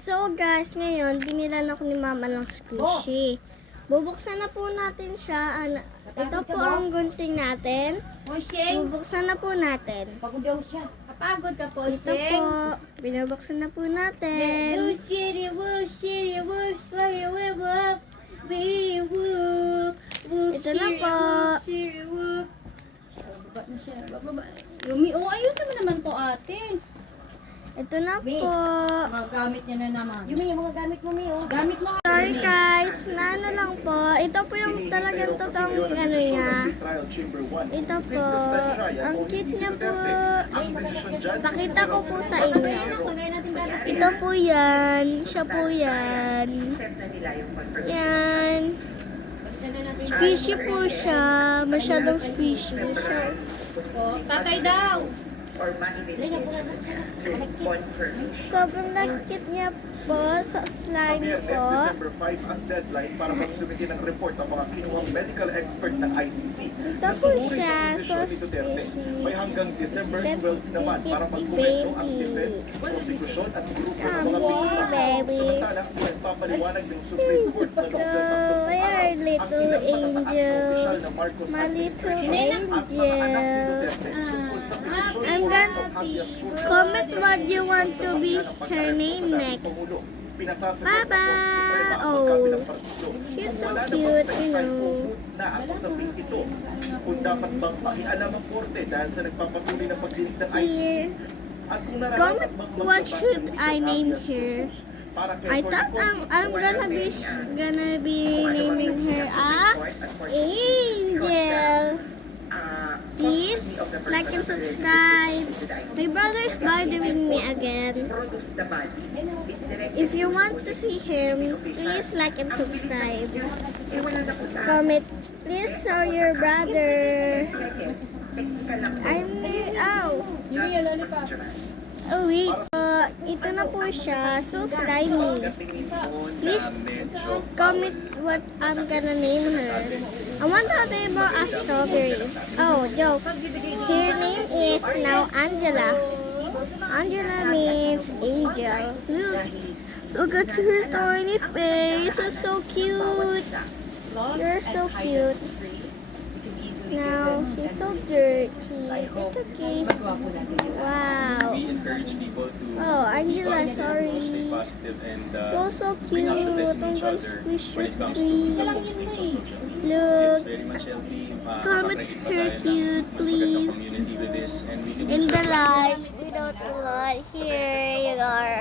So guys, ngayon, binilan ako ni mama ng squishy. Bubuksan na po natin siya. Ito po ang gunting natin. Bubuksan na po natin. Pagod daw siya. Kapagod ka po, Ito po, binubuksan na po natin. Ito na po. Baba na siya. Baba. Yumi, ayusin mo naman to, ate. Ito na po. Mga gamit niya na naman. Yumi, yung mga gamit mo, Mi, oh. Gamit mo. Sorry guys, na ano lang po. Ito po yung talagang totoong ano niya. Ito po. Ang cute niya po. Pakita ko po sa inyo. Ito po yan. Siya po yan. Yan. Squishy po siya. Masyadong squishy. So, tatay daw. Or ma-investigate confirmation. Sobrang cute niya po sa slime Next po. December 5 ang deadline para magsumiti ng report ang mga kinuhang medical expert ng ICC. Ito po siya, so squishy. May hanggang December Let's 12 naman para magkomento ang defense, prosecution at grupo ng mga biktima. baby. Samantala, pinagpapaliwanag ng Supreme Court sa loob ng 3 Where araw are little ang ilang mataas na angel? opisyal ng Marcos My little administration at mga anak ni angel. Duterte tungkol sa petisyon I'm for gonna of habeas corpus. comment what you want to be her name next. Baba! Oh, she's so cute, you know. Na ako sa ito. Kung dapat bang pakialam ang korte dahil sa nagpapatuloy ng pagdinig ng ICC. Here. At kung Comment nararapat bang what magbabasa should ng I isang name habeas her? corpus para kay I Cory thought Conti. I'm gonna be naming her Angel. Please like and subscribe. My brother is bothering me again. Produce the body. It's directed If you want to see him, please like and subscribe. Comment. Please show your brother. I'm Yumi, yung lollipop. oh wait. Ito na po siya. So slimy. Please comment what I'm gonna name her. I want to name her a strawberry. Oh, joke. Her name is now Angela. Angela means angel. Look at her tiny face. It's so cute. You're so cute. Now she's so dirty. It's okay. Wow. We encourage people to Oh, Angela, be sorry. positive, stay positive, and You're so bring cute. happiness in I'm each gonna other squish when your it comes to face. some postings on social media. Look. It's very much healthy. Comment Makakapagit pa her tayo ng cute, mas magandang please. community with this, and we can In use the our light, without the light, here you are.